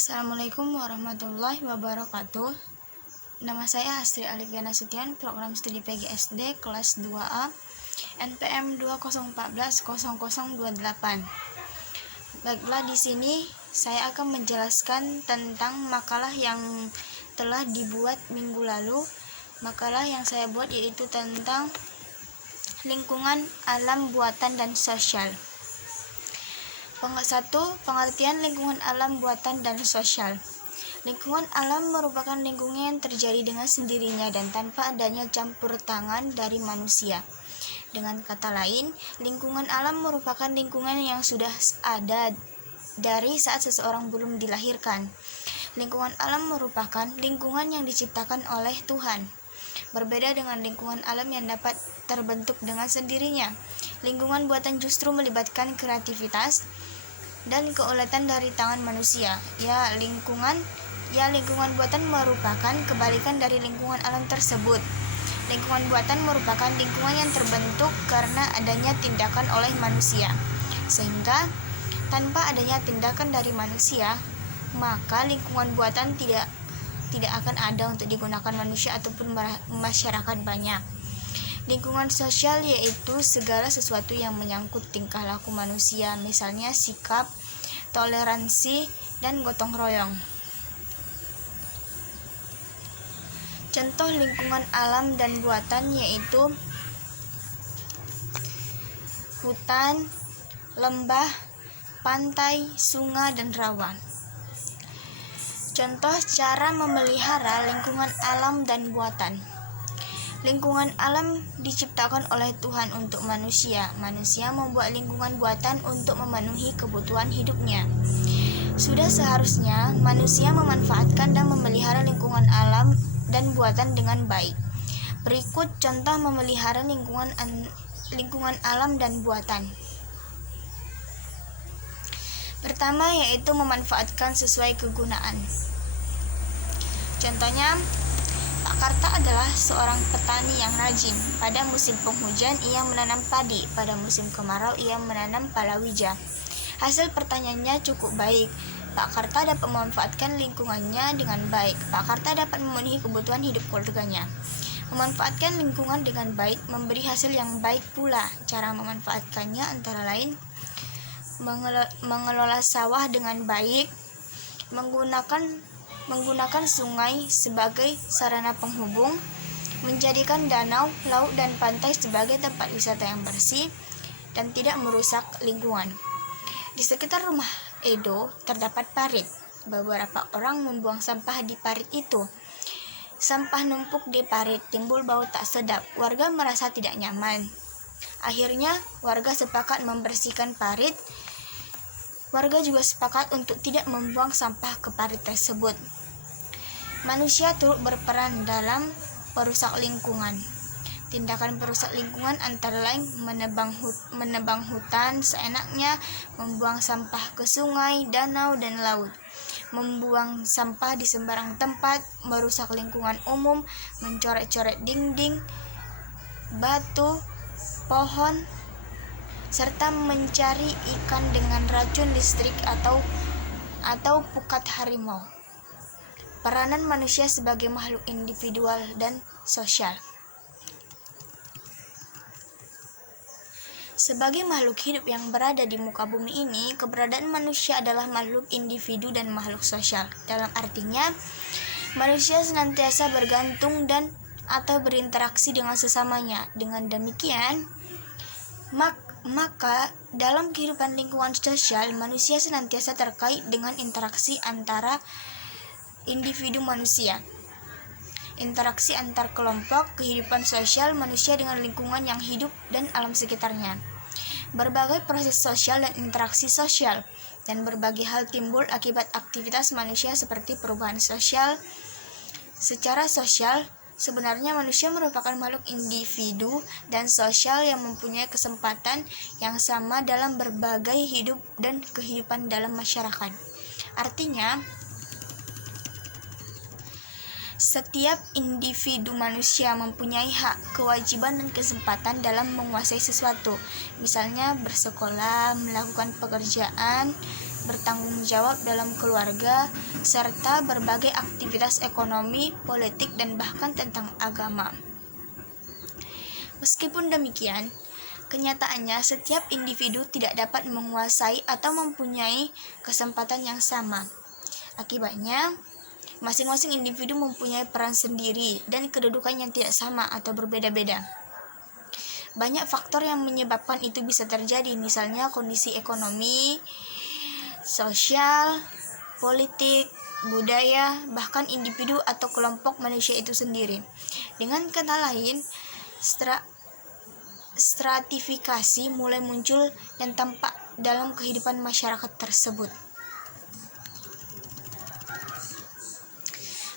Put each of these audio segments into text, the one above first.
Assalamualaikum warahmatullahi wabarakatuh. Nama saya Astri Alifiana Sutian, program studi PGSD kelas 2A, NPM 2014-0028. Baiklah, di sini saya akan menjelaskan tentang makalah yang telah dibuat minggu lalu. Makalah yang saya buat yaitu tentang lingkungan alam buatan dan sosial. 1. Pengertian lingkungan alam buatan dan sosial. Lingkungan alam merupakan lingkungan yang terjadi dengan sendirinya dan tanpa adanya campur tangan dari manusia. Dengan kata lain, lingkungan alam merupakan lingkungan yang sudah ada dari saat seseorang belum dilahirkan. Lingkungan alam merupakan lingkungan yang diciptakan oleh Tuhan. Berbeda dengan lingkungan alam yang dapat terbentuk dengan sendirinya. Lingkungan buatan justru melibatkan kreativitas dan keuletan dari tangan manusia. Lingkungan buatan merupakan kebalikan dari lingkungan alam tersebut. Lingkungan buatan merupakan lingkungan yang terbentuk karena adanya tindakan oleh manusia. Sehingga tanpa adanya tindakan dari manusia, maka lingkungan buatan tidak akan ada untuk digunakan manusia ataupun masyarakat banyak. Lingkungan sosial yaitu segala sesuatu yang menyangkut tingkah laku manusia, misalnya sikap, toleransi, dan gotong royong. Contoh lingkungan alam dan buatan yaitu hutan, lembah, pantai, sungai, dan rawa. Contoh cara memelihara lingkungan alam dan buatan. Lingkungan alam diciptakan oleh Tuhan untuk manusia. Manusia membuat lingkungan buatan untuk memenuhi kebutuhan hidupnya. Sudah seharusnya manusia memanfaatkan dan memelihara lingkungan alam dan buatan dengan baik. Berikut contoh memelihara lingkungan alam dan buatan. Pertama yaitu memanfaatkan sesuai kegunaan. Contohnya, Pak Karta adalah seorang petani yang rajin. Pada musim penghujan ia menanam padi, pada musim kemarau ia menanam palawija. Hasil pertaniannya cukup baik. Pak Karta dapat memanfaatkan lingkungannya dengan baik. Pak Karta dapat memenuhi kebutuhan hidup keluarganya. Memanfaatkan lingkungan dengan baik memberi hasil yang baik pula. Cara memanfaatkannya antara lain mengelola sawah dengan baik, menggunakan sungai sebagai sarana penghubung, menjadikan danau, laut, dan pantai sebagai tempat wisata yang bersih dan tidak merusak lingkungan. Di sekitar rumah Edo terdapat parit. Beberapa orang membuang sampah di parit itu. Sampah numpuk di parit, timbul bau tak sedap. Warga merasa tidak nyaman. Akhirnya, warga sepakat membersihkan parit. Warga juga sepakat untuk tidak membuang sampah ke parit tersebut. Manusia turut berperan dalam perusak lingkungan. Tindakan perusak lingkungan antara lain menebang hutan seenaknya, membuang sampah ke sungai, danau, dan laut, membuang sampah di sembarang tempat, merusak lingkungan umum, mencoret-coret dinding, batu, pohon, serta mencari ikan dengan racun listrik atau pukat harimau. Peranan manusia sebagai makhluk individual dan sosial. Sebagai makhluk hidup yang berada di muka bumi ini, keberadaan manusia adalah makhluk individu dan makhluk sosial. Dalam artinya, manusia senantiasa bergantung dan atau berinteraksi dengan sesamanya. Dengan demikian, maka dalam kehidupan lingkungan sosial, manusia senantiasa terkait dengan interaksi antara individu manusia. Interaksi antar kelompok, kehidupan sosial manusia dengan lingkungan yang hidup dan alam sekitarnya. Berbagai proses sosial dan interaksi sosial dan berbagai hal timbul akibat aktivitas manusia seperti perubahan sosial. Secara sosial, sebenarnya manusia merupakan makhluk individu dan sosial yang mempunyai kesempatan yang sama dalam berbagai hidup dan kehidupan dalam masyarakat. Artinya, setiap individu manusia mempunyai hak, kewajiban, dan kesempatan dalam menguasai sesuatu, misalnya bersekolah, melakukan pekerjaan, bertanggung jawab dalam keluarga, serta berbagai aktivitas ekonomi, politik, dan bahkan tentang agama. Meskipun demikian, kenyataannya setiap individu tidak dapat menguasai atau mempunyai kesempatan yang sama. Akibatnya, masing-masing individu mempunyai peran sendiri dan kedudukan yang tidak sama atau berbeda-beda. Banyak faktor yang menyebabkan itu bisa terjadi, misalnya kondisi ekonomi, sosial, politik, budaya, bahkan individu atau kelompok manusia itu sendiri. Dengan kata lain, stratifikasi mulai muncul dan tampak dalam kehidupan masyarakat tersebut.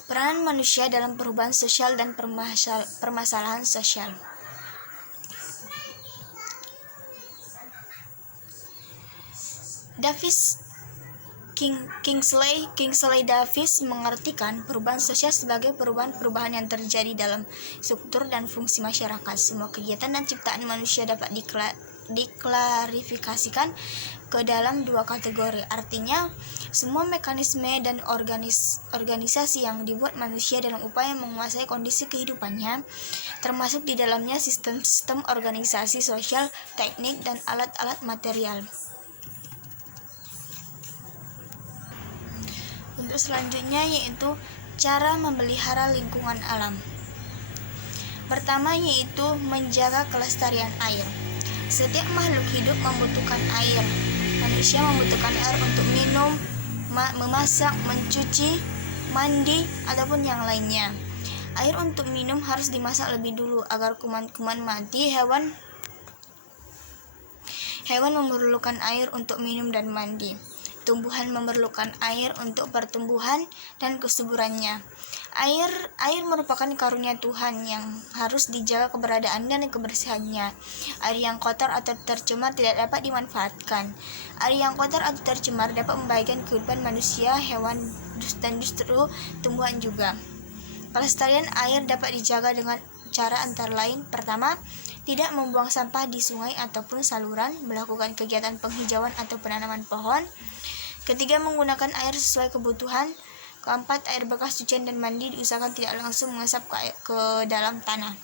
Peranan manusia dalam perubahan sosial dan permasalahan sosial. Kingsley Davis mengartikan perubahan sosial sebagai perubahan yang terjadi dalam struktur dan fungsi masyarakat. Semua kegiatan dan ciptaan manusia dapat diklarifikasikan ke dalam dua kategori. Artinya, semua mekanisme dan organisasi yang dibuat manusia dalam upaya menguasai kondisi kehidupannya, termasuk di dalamnya sistem-sistem organisasi sosial, teknik, dan alat-alat material. Untuk selanjutnya yaitu cara memelihara lingkungan alam. Pertama yaitu menjaga kelestarian air. Setiap makhluk hidup membutuhkan air. Manusia membutuhkan air untuk minum, memasak, mencuci, mandi, ataupun yang lainnya. Air untuk minum harus dimasak lebih dulu agar kuman-kuman mati. Hewan memerlukan air untuk minum dan mandi. Tumbuhan memerlukan air untuk pertumbuhan dan kesuburannya. Air merupakan karunia Tuhan yang harus dijaga keberadaan dan kebersihannya. Air yang kotor atau tercemar tidak dapat dimanfaatkan. Air yang kotor atau tercemar dapat membahayakan kehidupan manusia, hewan, dan justru tumbuhan juga. Pelestarian air dapat dijaga dengan cara antara lain: pertama, tidak membuang sampah di sungai ataupun saluran, melakukan kegiatan penghijauan atau penanaman pohon. Ketiga, menggunakan air sesuai kebutuhan. Keempat, air bekas cucian dan mandi diusahakan tidak langsung mengesap ke dalam tanah.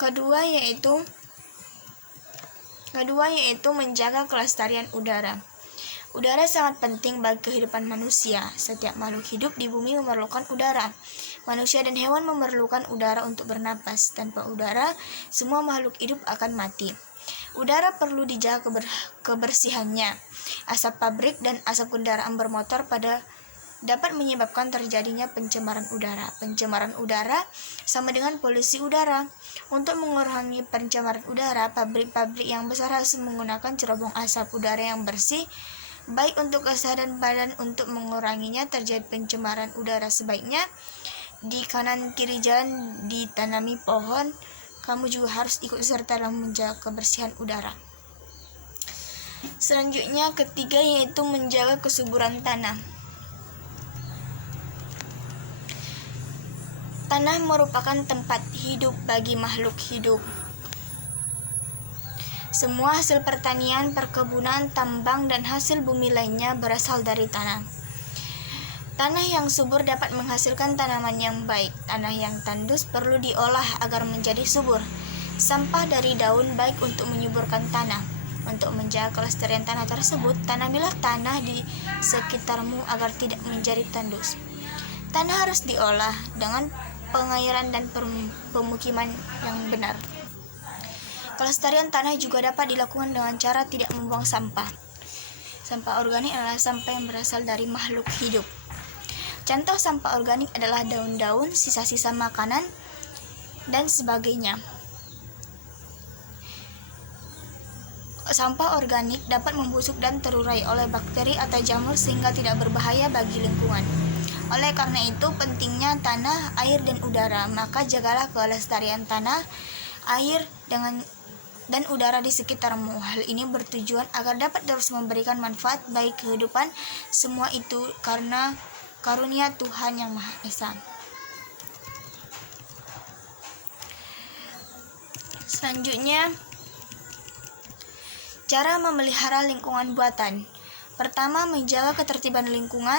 Kedua yaitu menjaga kelestarian udara. Udara sangat penting bagi kehidupan manusia. Setiap makhluk hidup di bumi memerlukan udara. Manusia dan hewan memerlukan udara untuk bernapas. Tanpa udara, semua makhluk hidup akan mati. Udara perlu dijaga kebersihannya. Asap pabrik dan asap kendaraan bermotor dapat menyebabkan terjadinya pencemaran udara. Pencemaran udara sama dengan polusi udara. Untuk mengurangi pencemaran udara, pabrik-pabrik yang besar harus menggunakan cerobong asap udara yang bersih. Baik untuk kesehatan badan. Untuk menguranginya terjadi pencemaran udara, sebaiknya di kanan kiri jalan ditanami pohon. Kamu juga harus ikut serta dalam menjaga kebersihan udara. Selanjutnya, ketiga yaitu menjaga kesuburan tanah. Tanah merupakan tempat hidup bagi makhluk hidup. Semua hasil pertanian, perkebunan, tambang, dan hasil bumi lainnya berasal dari tanah. Tanah yang subur dapat menghasilkan tanaman yang baik. Tanah yang tandus perlu diolah agar menjadi subur. Sampah dari daun baik untuk menyuburkan tanah. Untuk menjaga kelestarian tanah tersebut, tanamilah tanah di sekitarmu agar tidak menjadi tandus. Tanah harus diolah dengan pengairan dan pemukiman yang benar. Kelestarian tanah juga dapat dilakukan dengan cara tidak membuang sampah. Sampah organik adalah sampah yang berasal dari makhluk hidup. Contoh sampah organik adalah daun-daun, sisa-sisa makanan, dan sebagainya. Sampah organik dapat membusuk dan terurai oleh bakteri atau jamur sehingga tidak berbahaya bagi lingkungan. Oleh karena itu, pentingnya tanah, air, dan udara. Maka jagalah kelestarian tanah, air, dan udara di sekitarmu. Hal ini bertujuan agar dapat terus memberikan manfaat bagi kehidupan. Semua itu karena karunia Tuhan yang Maha Esa. Selanjutnya, Cara memelihara lingkungan buatan. Pertama, menjaga ketertiban lingkungan,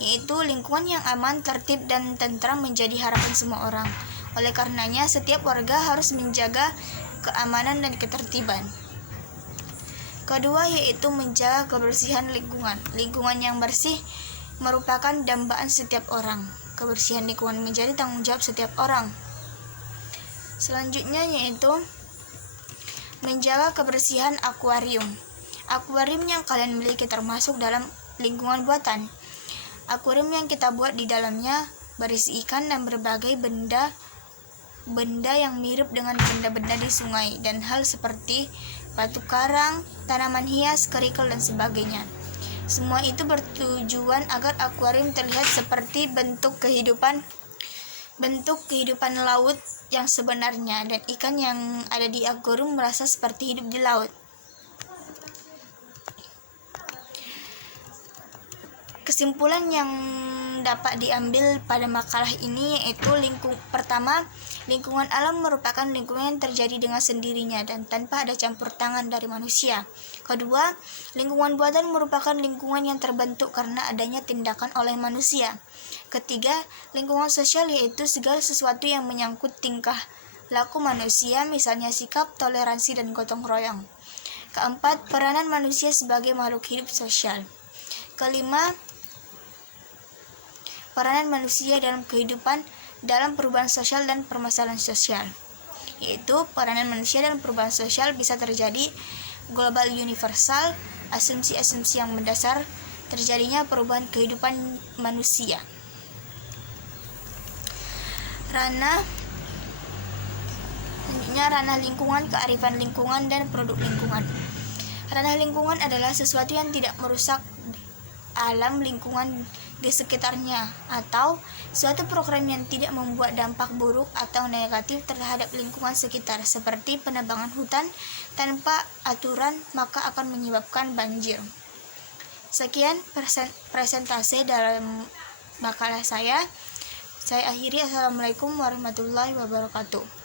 yaitu lingkungan yang aman, tertib, dan tentram menjadi harapan semua orang. Oleh karenanya, setiap warga harus menjaga keamanan dan ketertiban. Kedua, yaitu menjaga kebersihan lingkungan. Lingkungan yang bersih merupakan dambaan setiap orang. Kebersihan lingkungan menjadi tanggung jawab setiap orang. Selanjutnya yaitu menjaga kebersihan akuarium. Akuarium yang kalian miliki termasuk dalam lingkungan buatan. Akuarium yang kita buat di dalamnya berisi ikan dan berbagai benda yang mirip dengan benda-benda di sungai dan hal seperti batu karang, tanaman hias, kerikil, dan sebagainya. Semua itu bertujuan agar akuarium terlihat seperti bentuk kehidupan laut yang sebenarnya, dan ikan yang ada di akuarium merasa seperti hidup di laut. Kesimpulan yang dapat diambil pada makalah ini yaitu pertama, lingkungan alam merupakan lingkungan yang terjadi dengan sendirinya dan tanpa ada campur tangan dari manusia. Kedua, lingkungan buatan merupakan lingkungan yang terbentuk karena adanya tindakan oleh manusia. Ketiga, lingkungan sosial yaitu segala sesuatu yang menyangkut tingkah laku manusia, misalnya sikap, toleransi, dan gotong royong. Keempat, peranan manusia sebagai makhluk hidup sosial. Kelima, peranan manusia dalam kehidupan, dalam perubahan sosial dan permasalahan sosial, yaitu peranan manusia dalam perubahan sosial bisa terjadi global universal, asumsi-asumsi yang mendasar terjadinya perubahan kehidupan manusia. Ranah lingkungan, kearifan lingkungan, dan produk lingkungan. Ranah lingkungan adalah sesuatu yang tidak merusak alam lingkungan di sekitarnya atau suatu program yang tidak membuat dampak buruk atau negatif terhadap lingkungan sekitar, seperti penebangan hutan tanpa aturan maka akan menyebabkan banjir. Sekian presentasi dalam makalah saya akhiri. Assalamualaikum warahmatullahi wabarakatuh.